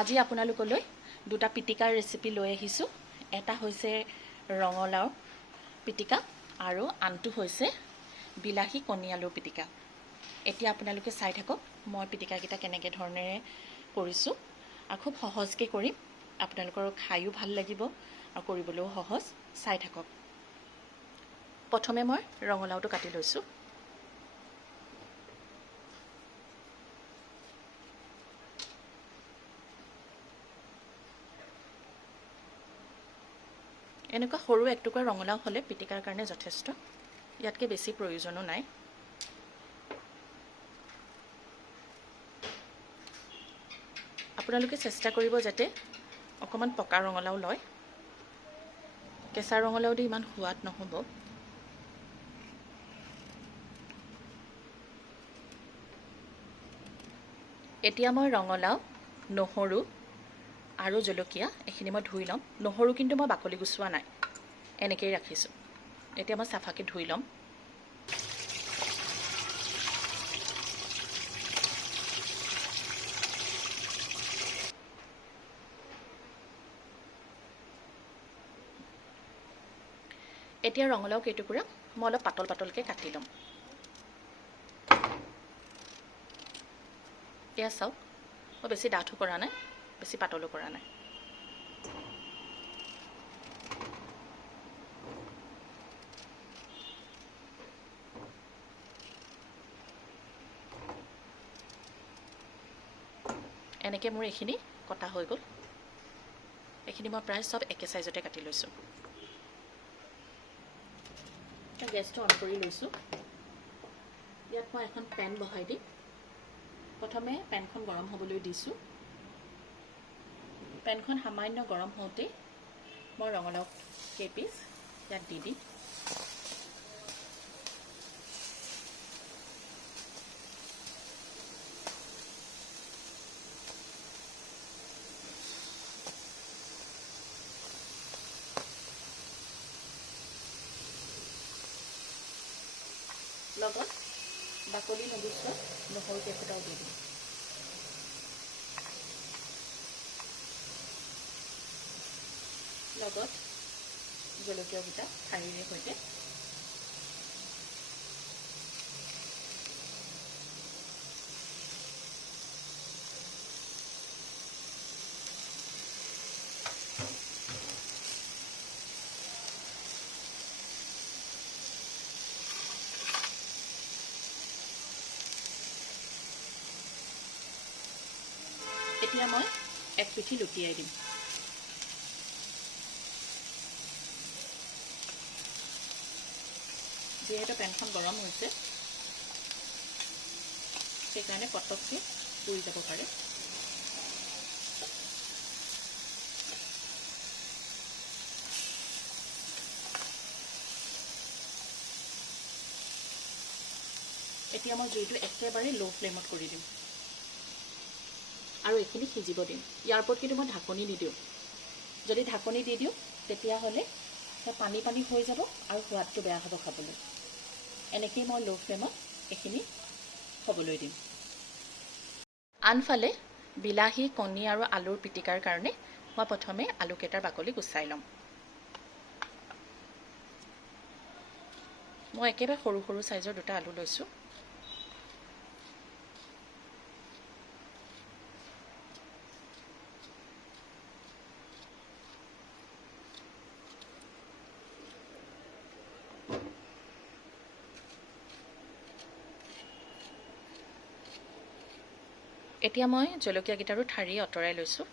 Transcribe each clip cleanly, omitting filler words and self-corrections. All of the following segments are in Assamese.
আজি আপোনালোকলৈ দুটা পিটিকাৰ ৰেচিপি লৈ আহিছোঁ। এটা হৈছে ৰঙালাও পিটিকা আৰু আনটো হৈছে বিলাহী কণী আলু পিটিকা। এতিয়া আপোনালোকে চাই থাকক মই পিটিকাকেইটা কেনেকৈ ধৰণেৰে কৰিছোঁ আৰু খুব সহজকৈ কৰিম। আপোনালোকৰ খায়ো ভাল লাগিব আৰু কৰিবলৈও সহজ। চাই থাকক। প্ৰথমে মই ৰঙালাওটো কাটি লৈছোঁ। এনেকুৱা সৰু একটুকুৰা ৰঙালাও হ'লে পিটিকাৰ কাৰণে যথেষ্ট, ইয়াতকৈ বেছি প্ৰয়োজনো নাই। আপোনালোকে চেষ্টা কৰিব যাতে অকণমান পকা ৰঙালাও লয়, কেঁচা ৰঙালাও দি ইমান সোৱাদ নহ'ব। এতিয়া মই ৰঙালাও, নহৰু আৰু জলকীয়া এইখিনি মই ধুই ল'ম। নহৰু কিন্তু মই বাকলি গুচোৱা নাই, এনেকৈয়ে ৰাখিছোঁ। এতিয়া মই চাফাকৈ ধুই ল'ম। এতিয়া ৰঙালাও কেইটুকুৰা মই অলপ পাতল পাতলকৈ কাটি ল'ম। এয়া চাওক, মই বেছি ডাঠো কৰা নাই, বেছি পাতলো কৰা নাই। এনেকৈ মোৰ এইখিনি কটা হৈ গ'ল। এইখিনি মই প্ৰায় চব একে চাইজতে কাটি লৈছোঁ। গেছটো অন কৰি লৈছোঁ। ইয়াত মই এখন পেন বহাই দিম। প্ৰথমে পেনখন গৰম হ'বলৈ দিছোঁ। পেনখন সামান্য গৰম হওঁতেই মই ৰঙালাও কেইপিচ ইয়াত দি দিম। লগত বাকলি নগুচোৱা নহৰু কেইফুটাও দি দিম। লগত জলকীয়াকেইটা ঠাৰিৰে সৈতে। এতিয়া মই এক পিঠি লুটিয়াই দিম। যিহেতু পেনখন গৰম হৈছে সেইকাৰণে পটককৈ পুৰি যাব পাৰে। এতিয়া মই জুইটো একেবাৰে ল' ফ্লেমত কৰি দিম আৰু এইখিনি সিজিব দিম। ইয়াৰ ওপৰত কিন্তু মই ঢাকনি নিদিওঁ। যদি ঢাকনি দি দিওঁ তেতিয়াহ'লে পানী পানী হৈ যাব আৰু সোৱাদটো বেয়া হ'ব খাবলৈ। এনেকৈয়ে মই ল' ফ্লেমত এইখিনি হ'বলৈ দিম। আনফালে বিলাহী, কণী আৰু আলুৰ পিটিকাৰ কাৰণে মই প্ৰথমে আলুকেইটাৰ বাকলি গুচাই ল'ম। মই একেবাৰে সৰু সৰু চাইজৰ দুটা আলু লৈছোঁ। এতিয়া মই জলকীয়াকেইটাৰো ঠাৰি আঁতৰাই লৈছোঁ।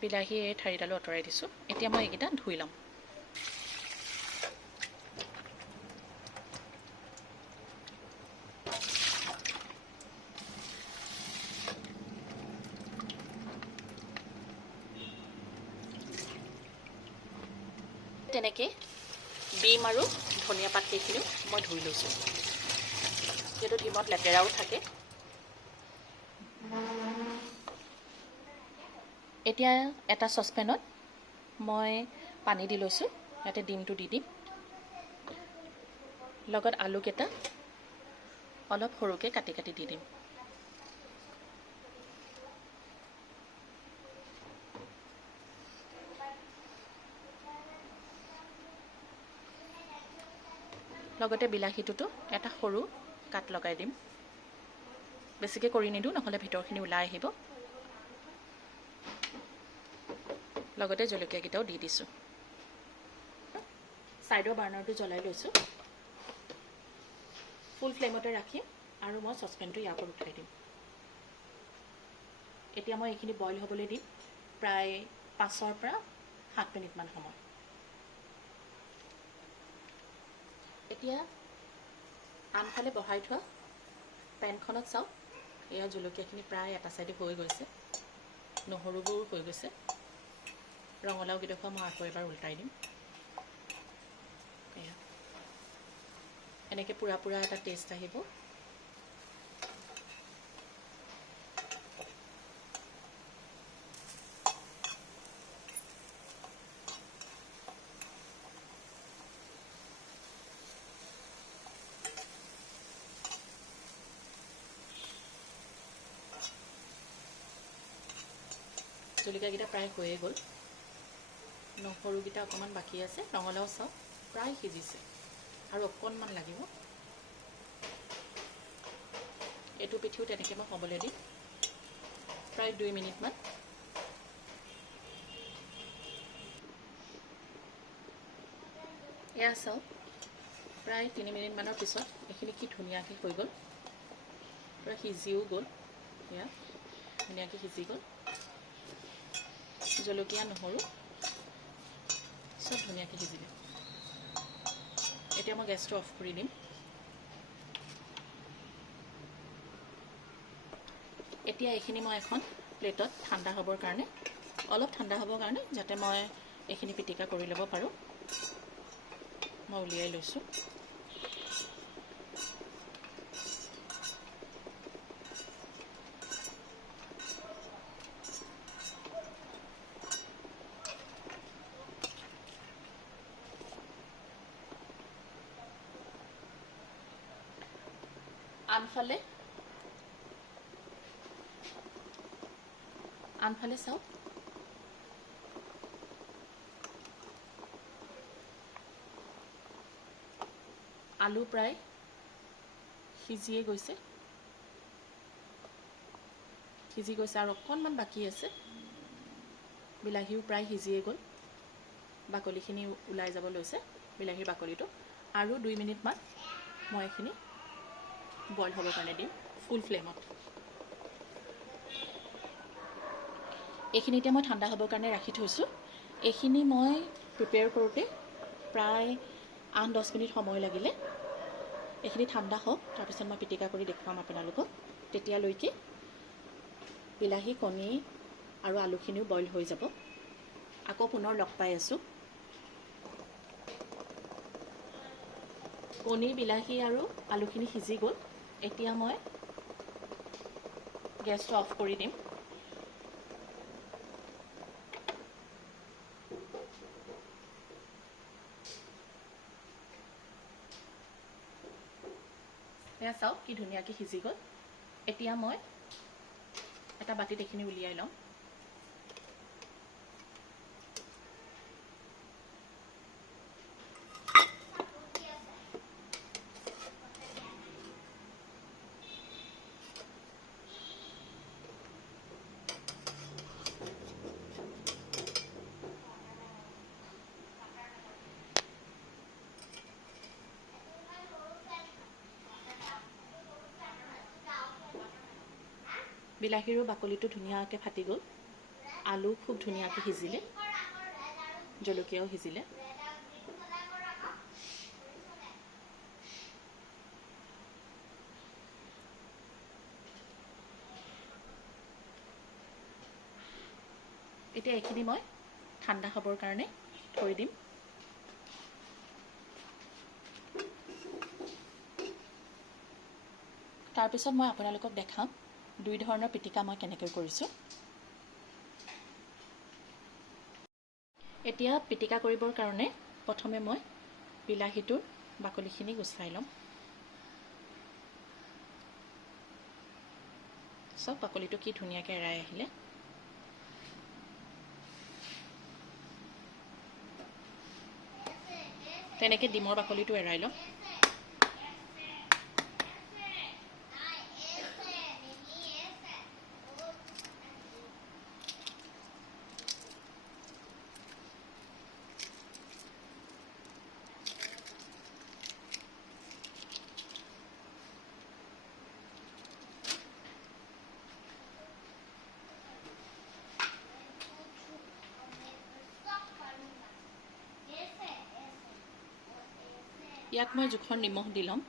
বিলাহী এই ঠাৰিডালো আঁতৰাই দিছোঁ। এতিয়া মই এইকেইটা ধুই ল'ম। তেনেকৈ ডিম আৰু ধনিয়া পাতকেইখিনিও মই ধুই লৈছোঁ, যিহেতু ডিমত লেতেৰাও থাকে। এতিয়া এটা চচপেনত মই পানী দি লৈছোঁ। ইয়াতে ডিমটো দি দিম। লগত আলুকেইটা অলপ সৰুকৈ কাটি কাটি দি দিম। লগতে বিলাহীটোতো এটা সৰু কাট লগাই দিম। বেছিকৈ কৰি নিদিওঁ, নহ'লে ভিতৰখিনি ওলাই আহিব। লগতে জলকীয়াকেইটাও দি দিছোঁ। ছাইডৰ বাৰ্ণাৰটো জ্বলাই লৈছোঁ। ফুল ফ্লেমতে ৰাখিম আৰু মই চচপেনটো ইয়াৰ ওপৰত উঠাই দিম। এতিয়া মই এইখিনি বইল হ'বলৈ দিম প্ৰায় 5 পৰা 7 মিনিটমান সময়। এতিয়া আনফালে বহাই থোৱা পেনখনত চাওক, এয়া জলকীয়াখিনি প্ৰায় এটা চাইডে হৈ গৈছে, নহৰুবোৰ হৈ গৈছে। ৰঙালাও কেইডোখৰ মই আকৌ এবাৰ উল্টাই দিম। এয়া এনেকৈ পুৰা পুৰা এটা টেষ্ট আহিব। জলকীয়াকেইটা প্ৰায় হৈয়ে গ'ল, নহৰুকেইটা অকণমান বাকী আছে। ৰঙালাও চাওক প্ৰায় সিজিছে আৰু অকণমান লাগিব। এইটো পিঠিও তেনেকৈ মই হ'বলৈ দিম প্ৰায় 2 মিনিটমান। এয়া চাওক প্ৰায় 3 মিনিটমানৰ পিছত এইখিনি কি ধুনীয়াকৈ হৈ গ'ল, পূৰা সিজিও গ'ল। এয়া ধুনীয়াকৈ সিজি গ'ল। জলকীয়া নহৰু চব ধুনীয়াকৈ সিজিলে। এতিয়া মই গেছটো অফ কৰি দিম। এতিয়া এইখিনি মই এখন প্লেটত ঠাণ্ডা হ'বৰ কাৰণে, অলপ ঠাণ্ডা হ'বৰ কাৰণে, যাতে মই এইখিনি পিটিকা কৰি ল'ব পাৰোঁ, মই উলিয়াই লৈছোঁ। আনফালে চাওক, আলু প্ৰায় সিজি গৈছে আৰু অকণমান বাকী আছে। বিলাহীও প্ৰায় সিজিয়ে গ'ল, বাকলিখিনি ওলাই যাব লৈছে বিলাহীৰ বাকলিটো। আৰু 2 মিনিটমান মই এইখিনি বইল হ'বৰ কাৰণে দিম ফুল ফ্লেমত। এইখিনি এতিয়া মই ঠাণ্ডা হ'বৰ কাৰণে ৰাখি থৈছোঁ। এইখিনি মই প্ৰিপেয়াৰ কৰোঁতে প্ৰায় 8-10 মিনিট সময় লাগিলে। এইখিনি ঠাণ্ডা হওক, তাৰপিছত মই পিটিকা কৰি দেখুৱাম আপোনালোকক। তেতিয়ালৈকে বিলাহী, কণী আৰু আলুখিনিও বইল হৈ যাব। আকৌ পুনৰ লগ পাই আছোঁ। কণী, বিলাহী আৰু আলুখিনি সিজি গ'ল। এতিয়া মই গেছটো অফ কৰি দিম। এয়া চাওক কি ধুনীয়াকৈ সিজি গ'ল। এতিয়া মই এটা বাতিত এইখিনি উলিয়াই ল'ম। বিলাহীৰো বাকলিটো ধুনীয়াকৈ ফাটি গ'ল, আলু খুব ধুনীয়াকৈ সিজিলে, জলকীয়াও সিজিলে। এতিয়া এইখিনি মই ঠাণ্ডা হ'বৰ কাৰণে থৈ দিম। তাৰপিছত মই আপোনালোকক দেখাম 2 ধৰণৰ পিটিকা মই কেনেকৈ কৰিছোঁ। এতিয়া পিটিকা কৰিবৰ কাৰণে প্ৰথমে মই বিলাহীটোৰ বাকলিখিনি গুচাই ল'ম। চাওক বাকলিটো কি ধুনীয়াকৈ এৰাই আহিলে। তেনেকৈ ডিমৰ বাকলিটো এৰাই লওঁ। ইয়াত মই জোখৰ নিমখ দি ল'ম।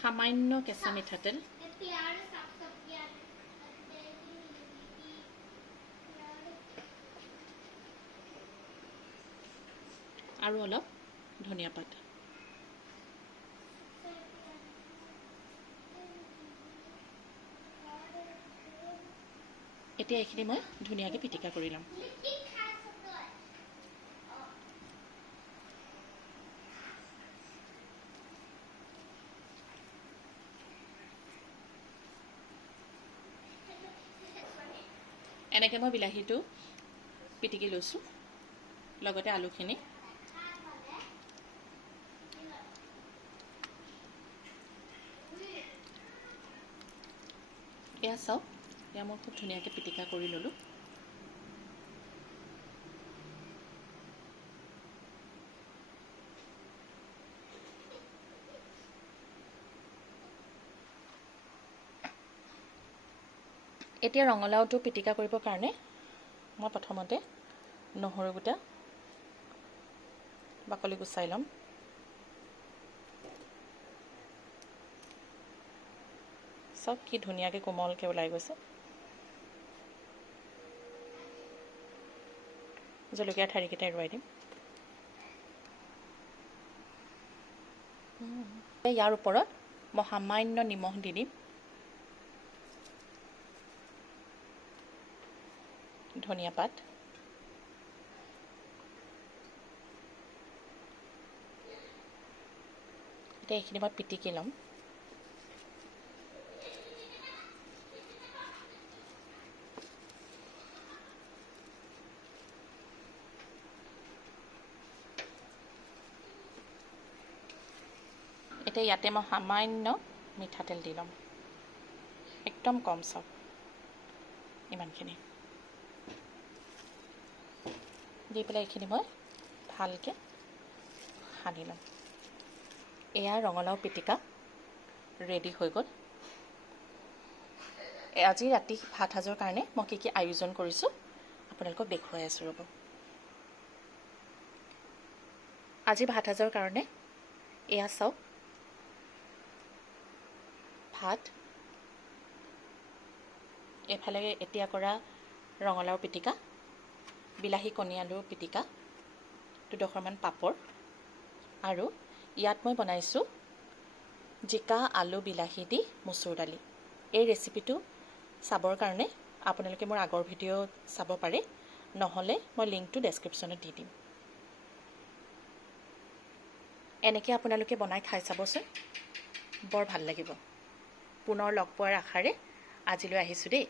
সামান্য কেঁচা মিঠাতেল, আৰু অলপ ধনিয়া পাত। এতিয়া এইখিনি মই ধুনীয়াকৈ পিটিকা কৰি ল'ম। এনেকৈ মই বিলাহীটো পিটিকি লৈছোঁ, লগতে আলুখিনি। এয়া চাওক, এয়া মই খুব ধুনীয়াকৈ পিটিকা কৰি ল'লোঁ। এতিয়া ৰঙালাওটো পিটিকা কৰিবৰ কাৰণে মই প্ৰথমতে নহৰু গোটা বাকলি গুচাই ল'ম। চাওক কি ধুনীয়াকৈ কোমলকৈ ওলাই গৈছে। জলকীয়া ঠাৰিকেইটা এৰুৱাই দিম। ইয়াৰ ওপৰত মই সামান্য নিমখ দি দিম। ধনিয়া পাত, এতিয়া এইখিনি মই পিটিকি ল'ম। এতিয়া ইয়াতে মই সামান্য মিঠাতেল দি ল'ম, একদম কম চাওক, ইমানখিনি দি পেলাই এইখিনি মই ভালকৈ সানি ল'ম। এয়া ৰঙালাও পিটিকা ৰেডি হৈ গ'ল। আজি ৰাতি ভাত সাজৰ কাৰণে মই কি আয়োজন কৰিছোঁ আপোনালোকক দেখুৱাই আছোঁ ৰ'ব। আজি ভাত সাজৰ কাৰণে এয়া চাওক, ভাত, এফালে এতিয়া কৰা ৰঙালাও পিটিকা, বিলাহী কণী আলু পিটিকা, দুডোখৰমান পাপৰ, আৰু ইয়াত মই বনাইছোঁ জিকা আলু বিলাহী দি মচুৰ দালি। এই ৰেচিপিটো চাবৰ কাৰণে আপোনালোকে মোৰ আগৰ ভিডিঅ' চাব পাৰে, নহ'লে মই লিংকটো ডেছক্ৰিপশ্যনত দি দিম। এনেকৈ আপোনালোকে বনাই খাই চাবচোন, বৰ ভাল লাগিব। পুনৰ লগ পোৱাৰ আশাৰে আজিলৈ আহিছোঁ দেই।